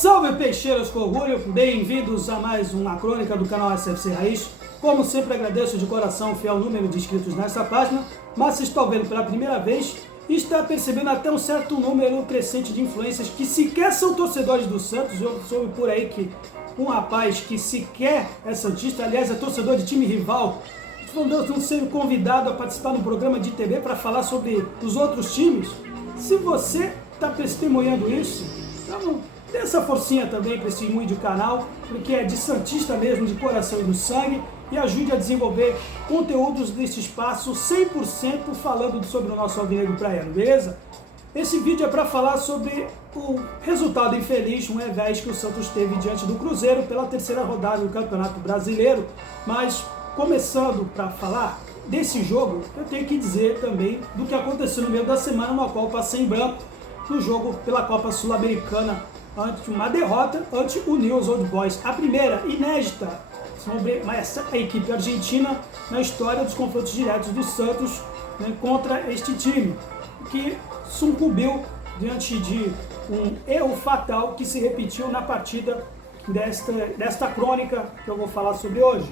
Salve peixeiros com orgulho, bem-vindos a mais uma crônica do canal SFC Raiz. Como sempre, agradeço de coração o fiel número de inscritos nessa página, mas se está vendo pela primeira vez, está percebendo até um certo número crescente de influências que sequer são torcedores do Santos. Eu soube por aí que um rapaz que sequer é santista, aliás é torcedor de time rival, não sendo convidado a participar no programa de TV para falar sobre os outros times. Se você está testemunhando isso, então dê essa forcinha também para esse humilde canal, porque é de santista mesmo, de coração e do sangue, e ajude a desenvolver conteúdos desse espaço 100% falando sobre o nosso alvinegro praiano, beleza? Esse vídeo é para falar sobre o resultado infeliz, um revés que o Santos teve diante do Cruzeiro pela terceira rodada do Campeonato Brasileiro. Mas começando para falar desse jogo, eu tenho que dizer também do que aconteceu no meio da semana, no qual passei em branco no jogo pela Copa Sul-Americana, ante uma derrota ante o Newell's Old Boys, a primeira inédita sobre a equipe argentina na história dos confrontos diretos do Santos, né, contra este time, que sucumbiu diante de um erro fatal que se repetiu na partida desta crônica que eu vou falar sobre hoje.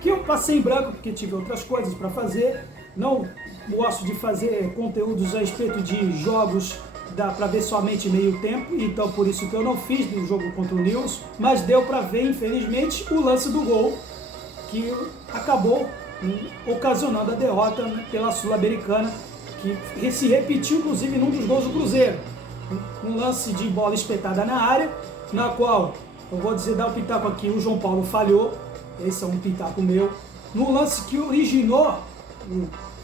Que eu passei em branco porque tive outras coisas para fazer, não gosto de fazer conteúdos a respeito de jogos para ver somente meio tempo, então por isso que eu não fiz do jogo contra o Newell's, mas deu para ver, infelizmente, o lance do gol que acabou ocasionando a derrota, né, pela Sul-Americana, que se repetiu inclusive num dos gols do Cruzeiro. Um lance de bola espetada na área, na qual, eu vou dar o pitaco aqui, o João Paulo falhou, esse é um pitaco meu, no lance que originou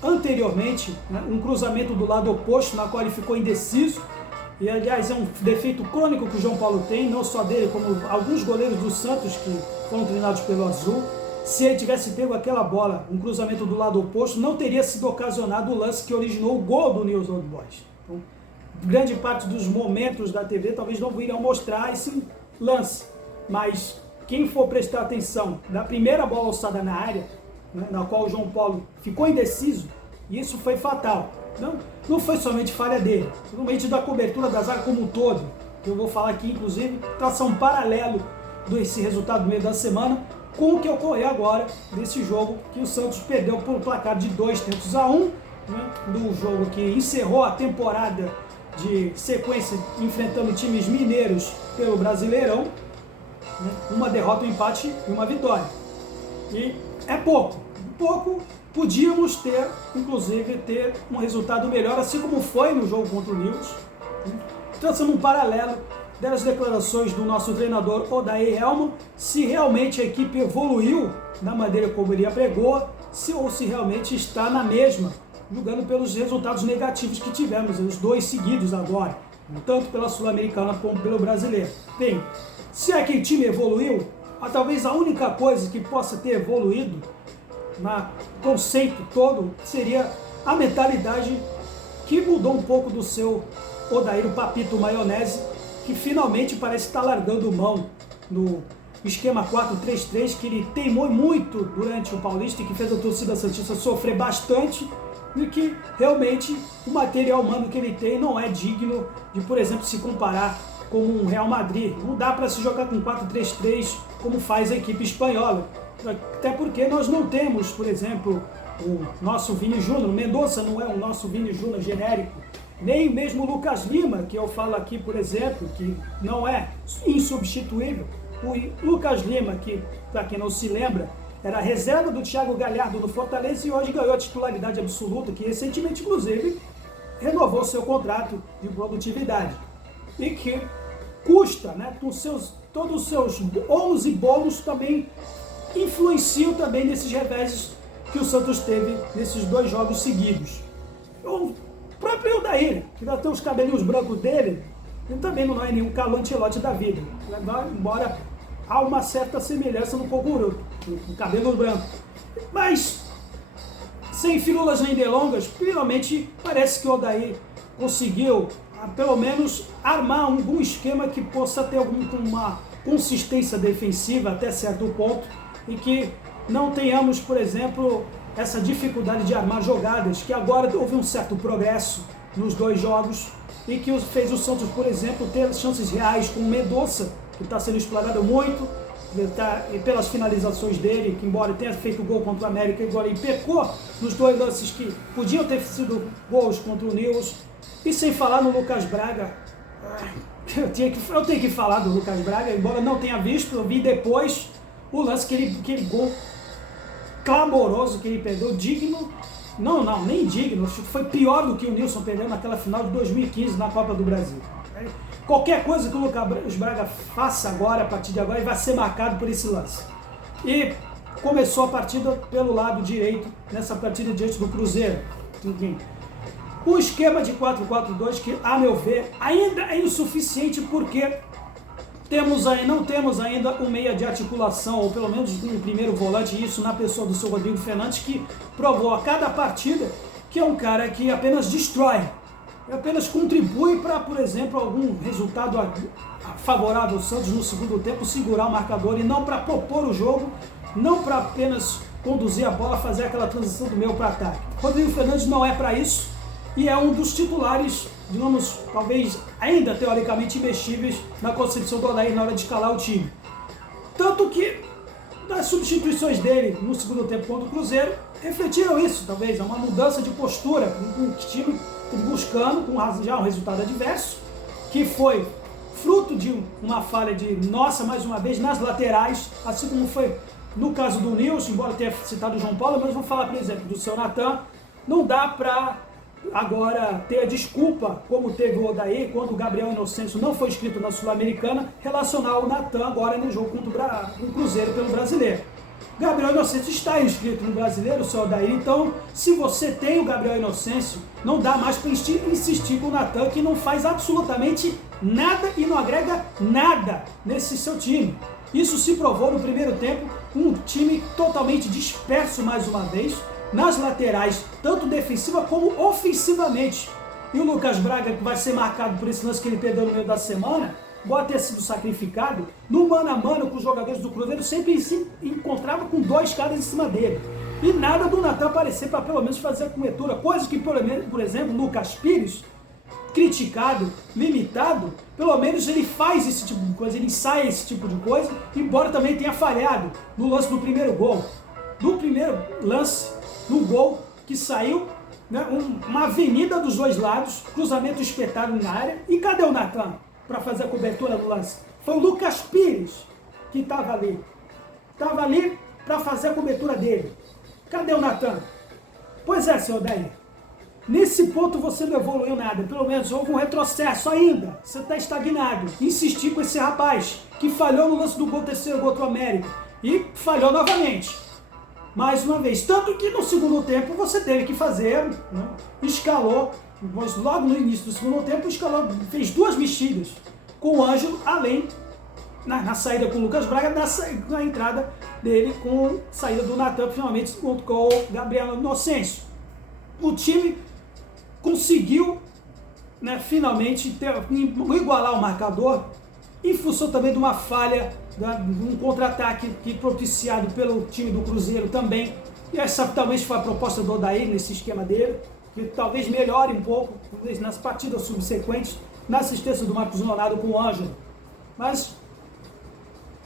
anteriormente, né, um cruzamento do lado oposto, na qual ele ficou indeciso, e aliás é um defeito crônico que o João Paulo tem, não só dele, como alguns goleiros do Santos que foram treinados pelo Azul. Se ele tivesse pego aquela bola, um cruzamento do lado oposto, não teria sido ocasionado o lance que originou o gol do Newell's Old Boys. Então, grande parte dos momentos da TV talvez não irão mostrar esse lance, mas quem for prestar atenção da primeira bola alçada na área, né, na qual o João Paulo ficou indeciso, e isso foi fatal. Não foi somente falha dele, somente da cobertura da zaga como um todo, que eu vou falar aqui, inclusive, traçar um paralelo desse resultado no meio da semana com o que ocorreu agora nesse jogo que o Santos perdeu por placar de 2-1, né, no jogo que encerrou a temporada de sequência enfrentando times mineiros pelo Brasileirão, né, uma derrota, um empate e uma vitória. E é pouco, podíamos ter, inclusive, um resultado melhor, assim como foi no jogo contra o Newell's, né? Traçando um paralelo das declarações do nosso treinador Odair Hellmann, se realmente a equipe evoluiu da maneira como ele apregou, ou se realmente está na mesma, julgando pelos resultados negativos que tivemos, os dois seguidos agora, tanto pela Sul-Americana como pelo Brasileiro. Bem, se aquele time evoluiu, talvez a única coisa que possa ter evoluído no conceito todo seria a mentalidade que mudou um pouco do seu Odair, o Papito Maionese, que finalmente parece estar largando mão no esquema 4-3-3, que ele teimou muito durante o Paulista e que fez a torcida santista sofrer bastante, e que realmente o material humano que ele tem não é digno de, por exemplo, se comparar com um Real Madrid. Não dá para se jogar com 4-3-3 como faz a equipe espanhola, até porque nós não temos, por exemplo, o nosso Vini Júnior. Mendonça não é o nosso Vini Júnior genérico, nem mesmo o Lucas Lima, que eu falo aqui, por exemplo, que não é insubstituível. O Lucas Lima, que, para quem não se lembra, era a reserva do Thiago Galhardo no Fortaleza e hoje ganhou a titularidade absoluta, que recentemente, inclusive, renovou seu contrato de produtividade. E que custa, né, com todos os seus ônus e bônus também influenciam também nesses reveses que o Santos teve nesses dois jogos seguidos. O próprio Odair, que ainda tem os cabelinhos brancos dele, ele também não é nenhum Carlo Ancelotti da vida, embora há uma certa semelhança no Cocuruto, no cabelo branco. Mas, sem firulas nem delongas, finalmente parece que o Odair conseguiu, pelo menos, armar algum esquema que possa ter uma consistência defensiva até certo ponto, e que não tenhamos, por exemplo, essa dificuldade de armar jogadas, que agora houve um certo progresso nos dois jogos, e que fez o Santos, por exemplo, ter chances reais com o Mendonça, que está sendo explorado muito, pelas finalizações dele, que embora tenha feito gol contra o América, agora ele pecou nos 2 lances que podiam ter sido gols contra o Nils, e sem falar no Lucas Braga. Eu tenho que falar do Lucas Braga, embora não tenha visto, eu vi depois o lance, aquele gol clamoroso que ele perdeu, digno, nem digno, foi pior do que o Nilson perdeu naquela final de 2015 na Copa do Brasil. Qualquer coisa que o Lucas Braga faça agora, a partir de agora, ele vai ser marcado por esse lance. E começou a partida pelo lado direito, nessa partida diante do Cruzeiro. Enfim, o esquema de 4-4-2, que, a meu ver, ainda é insuficiente, porque não temos ainda um meia de articulação, ou pelo menos um primeiro volante, isso na pessoa do seu Rodrigo Fernandes, que provou a cada partida que é um cara que apenas destrói, apenas contribui para, por exemplo, algum resultado favorável ao Santos no segundo tempo, segurar o marcador, e não para propor o jogo, não para apenas conduzir a bola, fazer aquela transição do meio para ataque. Rodrigo Fernandes não é para isso, e é um dos titulares, digamos, talvez ainda teoricamente imexíveis na concepção do Odair na hora de escalar o time. Tanto que as substituições dele no segundo tempo contra o Cruzeiro refletiram isso, talvez, uma mudança de postura, um time buscando já um resultado adverso, que foi fruto de uma falha de nossa, mais uma vez, nas laterais, assim como foi no caso do Nilson, embora tenha citado o João Paulo, mas vou falar, por exemplo, do seu Natan. Não dá para agora ter a desculpa, como teve o Odair, quando o Gabriel Inocêncio não foi inscrito na Sul-Americana, relacionar o Natan agora no jogo contra o Cruzeiro pelo Brasileiro. Gabriel Inocêncio está inscrito no Brasileiro, o seu Odair, então se você tem o Gabriel Inocêncio, não dá mais para insistir com o Natan, que não faz absolutamente nada e não agrega nada nesse seu time. Isso se provou no primeiro tempo, um time totalmente disperso mais uma vez, nas laterais, tanto defensiva como ofensivamente. E o Lucas Braga, que vai ser marcado por esse lance que ele perdeu no meio da semana, pode ter sido sacrificado, no mano a mano com os jogadores do Cruzeiro, sempre se encontrava com 2 caras em cima dele. E nada do Natan aparecer para pelo menos fazer a cobertura, coisa que, por exemplo, Lucas Pires, criticado, limitado, pelo menos ele faz esse tipo de coisa, ele ensaia esse tipo de coisa, embora também tenha falhado no lance do primeiro gol. No primeiro lance, no gol que saiu, né, uma avenida dos 2 lados, cruzamento espetado na área, e cadê o Natan para fazer a cobertura do lance? Foi o Lucas Pires que estava ali. Estava ali para fazer a cobertura dele. Cadê o Natan? Pois é, senhor Odair. Nesse ponto você não evoluiu nada. Pelo menos houve um retrocesso ainda. Você está estagnado. Insistir com esse rapaz que falhou no lance do gol, terceiro gol contra o América. E falhou novamente. Mais uma vez. Tanto que no segundo tempo você teve que fazer, né, escalou, logo no início do segundo tempo, escalou, fez 2 mexidas com o Ângelo, além, na saída com o Lucas Braga, na entrada dele com a saída do Natan, finalmente, junto com o Gabriel Inocêncio. O time conseguiu, né, finalmente igualar o marcador, em função também de uma falha, um contra-ataque que propiciado pelo time do Cruzeiro também. E essa talvez foi a proposta do Odair nesse esquema dele, que talvez melhore um pouco nas partidas subsequentes, na assistência do Marcos Leonardo com o Ângelo. Mas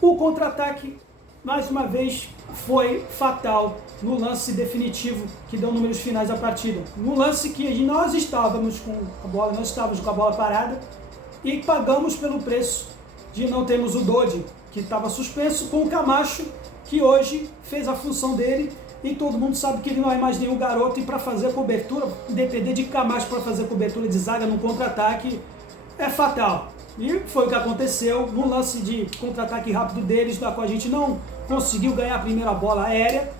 o contra-ataque, mais uma vez, foi fatal no lance definitivo que deu números finais da partida. No lance que nós estávamos com a bola parada e pagamos pelo preço de não termos o Dodi, que estava suspenso, com o Camacho, que hoje fez a função dele, e todo mundo sabe que ele não é mais nenhum garoto, e para fazer a cobertura, depender de Camacho para fazer a cobertura de zaga no contra-ataque é fatal. E foi o que aconteceu no lance de contra-ataque rápido deles, da qual a gente não conseguiu ganhar a primeira bola aérea.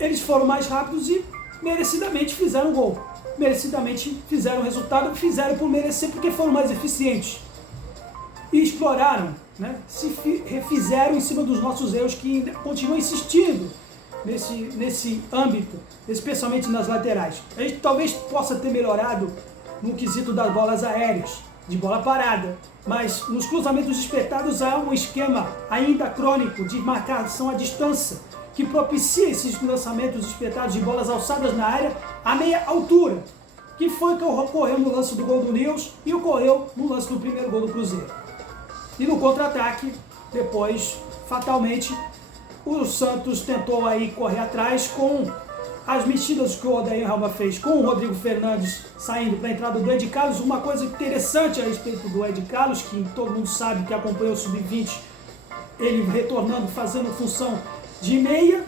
Eles foram mais rápidos e merecidamente fizeram o gol. Merecidamente fizeram o resultado, fizeram por merecer, porque foram mais eficientes. E exploraram, né? Se refizeram em cima dos nossos erros, que continuam insistindo nesse âmbito, especialmente nas laterais. A gente talvez possa ter melhorado no quesito das bolas aéreas, de bola parada, mas nos cruzamentos espetados há um esquema ainda crônico de marcação à distância, que propicia esses lançamentos espetados de bolas alçadas na área a meia altura. que foi que ocorreu no lance do gol do Nils e ocorreu no lance do primeiro gol do Cruzeiro. E no contra-ataque, depois, fatalmente, o Santos tentou aí correr atrás com as mexidas que o Odair Helma fez com o Rodrigo Fernandes saindo para a entrada do Ed Carlos. Uma coisa interessante a respeito do Ed Carlos, que todo mundo sabe que acompanhou o Sub-20, ele retornando, fazendo função de meia,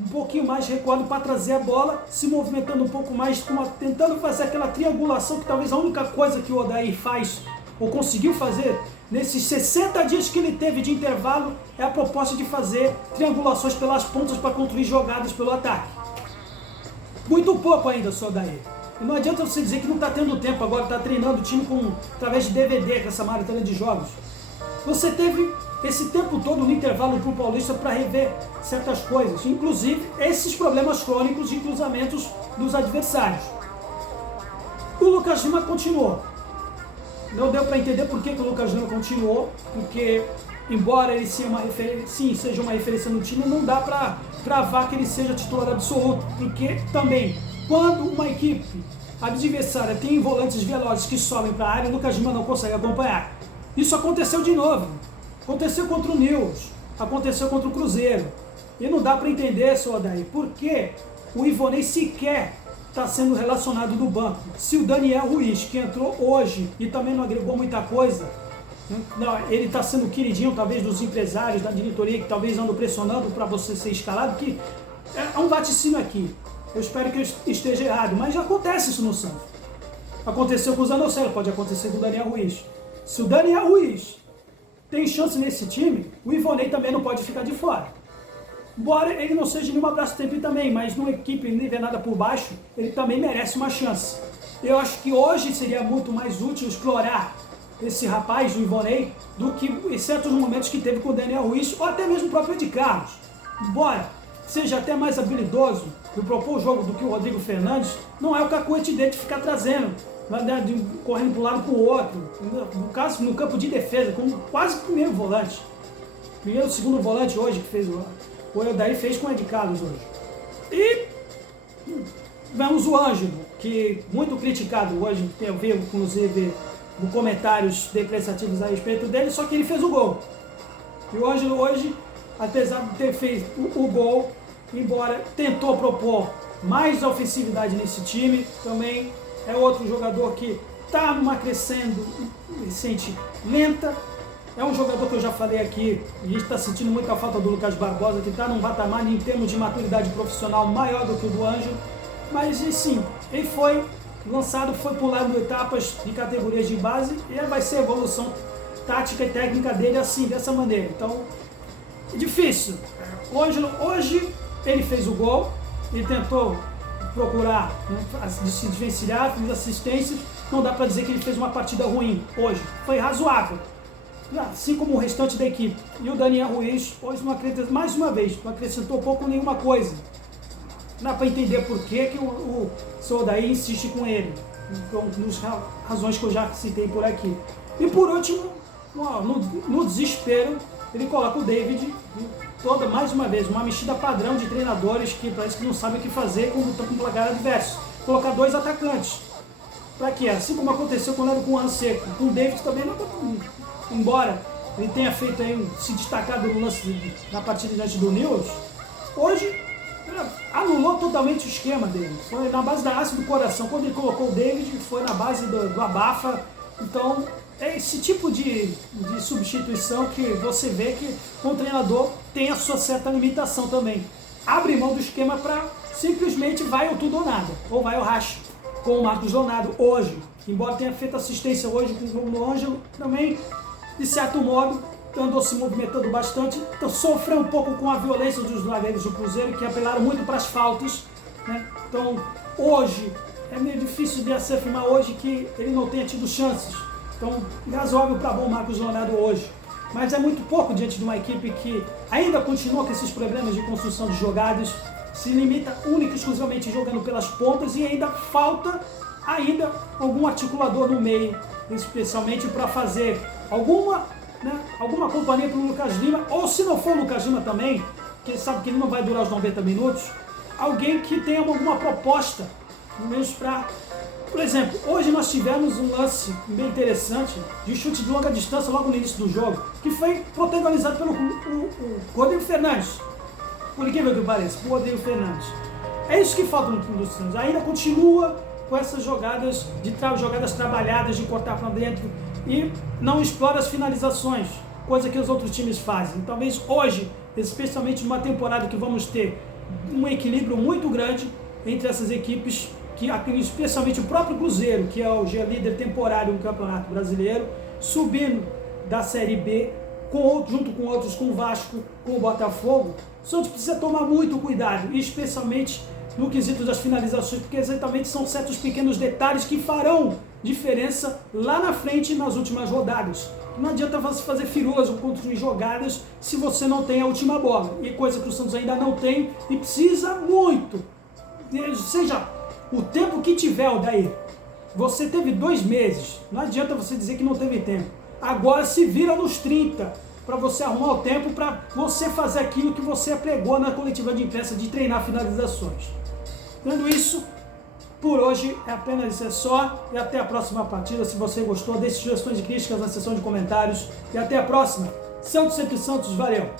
um pouquinho mais recuado para trazer a bola, se movimentando um pouco mais, tentando fazer aquela triangulação que talvez a única coisa que o Odair faz, ou conseguiu fazer, nesses 60 dias que ele teve de intervalo, é a proposta de fazer triangulações pelas pontas para construir jogadas pelo ataque. Muito pouco ainda, só daí. E não adianta você dizer que não está tendo tempo agora, está treinando o time através de DVD, com essa maratona de jogos. Você teve esse tempo todo no intervalo para o Paulista para rever certas coisas, inclusive esses problemas crônicos de cruzamentos dos adversários. O Lucas Lima continuou. Não deu para entender por que o Lucas Lima continuou, porque embora ele seja uma referência no time, não dá para cravar que ele seja titular absoluto, porque também, quando uma equipe adversária tem volantes velozes que sobem para a área, o Lucas Lima não consegue acompanhar. Isso aconteceu de novo, aconteceu contra o Nils, aconteceu contra o Cruzeiro, e não dá para entender, seu Odair, por que o Ivonei sequer está sendo relacionado no banco. Se o Daniel Ruiz, que entrou hoje e também não agregou muita coisa, ele está sendo queridinho talvez dos empresários, da diretoria, que talvez andam pressionando para você ser escalado, que é um vaticínio aqui. Eu espero que eu esteja errado, mas já acontece isso no Santos. Aconteceu com o Zanocelo, pode acontecer com o Daniel Ruiz. Se o Daniel Ruiz tem chance nesse time, o Ivonei também não pode ficar de fora. Embora ele não seja nenhum abraço-tempo também, mas numa equipe nivelada por baixo, ele também merece uma chance. Eu acho que hoje seria muito mais útil explorar esse rapaz, o Ivonei, do que em certos momentos que teve com o Daniel Ruiz, ou até mesmo o próprio Ed Carlos. Embora seja até mais habilidoso no propor o jogo do que o Rodrigo Fernandes, não é o cacuete dele de ficar trazendo, correndo de um lado para o outro. No caso, no campo de defesa, como quase primeiro volante. Primeiro, segundo volante hoje que fez o Odair fez com o Ed Carlos hoje. E vemos o Ângelo, que muito criticado hoje, eu vi inclusive comentários depreciativos a respeito dele, só que ele fez o gol. E o Ângelo hoje, apesar de ter feito o gol, embora tentou propor mais ofensividade nesse time, também é outro jogador que está numa crescendo recente lenta. É um jogador que eu já falei aqui, a gente está sentindo muita falta do Lucas Barbosa, que está num patamar em termos de maturidade profissional maior do que o do Ângelo, mas sim, ele foi lançado, foi pulando etapas de categorias de base e vai ser a evolução tática e técnica dele assim, dessa maneira. Então, é difícil. Hoje ele fez o gol, ele tentou procurar se desvencilhar, fez assistências, não dá para dizer que ele fez uma partida ruim hoje, foi razoável. Assim como o restante da equipe. E o Daniel Ruiz hoje não acrescentou, mais uma vez, não acrescentou pouco nenhuma coisa. Não dá para entender por que o seu Odair insiste com ele, nas razões que eu já citei por aqui. E por último, no desespero, ele coloca o David, mais uma vez, uma mexida padrão de treinadores que parece que não sabem o que fazer quando estão com o placar adverso. Colocar dois atacantes. Para quê? Assim como aconteceu quando era com o Anseco, com o David também não. Embora ele tenha feito aí, se destacado no lance na partida diante do Nils, hoje anulou totalmente o esquema dele. Foi na base da raça do coração. Quando ele colocou o David, foi na base do abafa. Então, é esse tipo de substituição que você vê que o treinador tem a sua certa limitação também. Abre mão do esquema para simplesmente vai ou tudo ou nada. Ou vai ou racha. Com o Marcos Leonardo hoje. Embora tenha feito assistência hoje com o Ângelo, também, de certo modo, andou se movimentando bastante, então sofreu um pouco com a violência dos zagueiros do Cruzeiro, que apelaram muito para as faltas, né? Então, hoje, é meio difícil de se afirmar hoje que ele não tenha tido chances. Então, razoável para bom Marcos Leonardo hoje. Mas é muito pouco diante de uma equipe que ainda continua com esses problemas de construção de jogadas, se limita única e exclusivamente jogando pelas pontas e ainda falta algum articulador no meio, especialmente para fazer alguma companhia para o Lucas Lima, ou se não for o Lucas Lima também, que ele sabe que ele não vai durar os 90 minutos, alguém que tenha alguma proposta, pelo menos para Por exemplo, hoje nós tivemos um lance bem interessante de chute de longa distância logo no início do jogo, que foi protagonizado pelo o Rodrigo Fernandes. Por incrível que pareça, o Rodrigo Fernandes. É isso que falta no time do Santos. Ainda continua com essas jogadas jogadas trabalhadas de cortar para dentro e não explora as finalizações, coisa que os outros times fazem. Talvez hoje, especialmente numa temporada que vamos ter um equilíbrio muito grande entre essas equipes, que especialmente o próprio Cruzeiro, que é o líder temporário no Campeonato Brasileiro, subindo da Série B, junto com outros, com o Vasco, com o Botafogo. O Santos precisa tomar muito cuidado, especialmente no quesito das finalizações, porque exatamente são certos pequenos detalhes que farão diferença lá na frente nas últimas rodadas. Não adianta você fazer firulas ou construir jogadas se você não tem a última bola, e coisa que o Santos ainda não tem e precisa muito. Seja o tempo que tiver, Odair, você teve 2 meses, não adianta você dizer que não teve tempo. Agora se vira nos 30 para você arrumar o tempo para você fazer aquilo que você pregou na coletiva de imprensa de treinar finalizações. Tendo isso, por hoje é apenas isso, é só, e até a próxima partida. Se você gostou, deixe sugestões e críticas na seção de comentários, e até a próxima. Santos sempre Santos, valeu!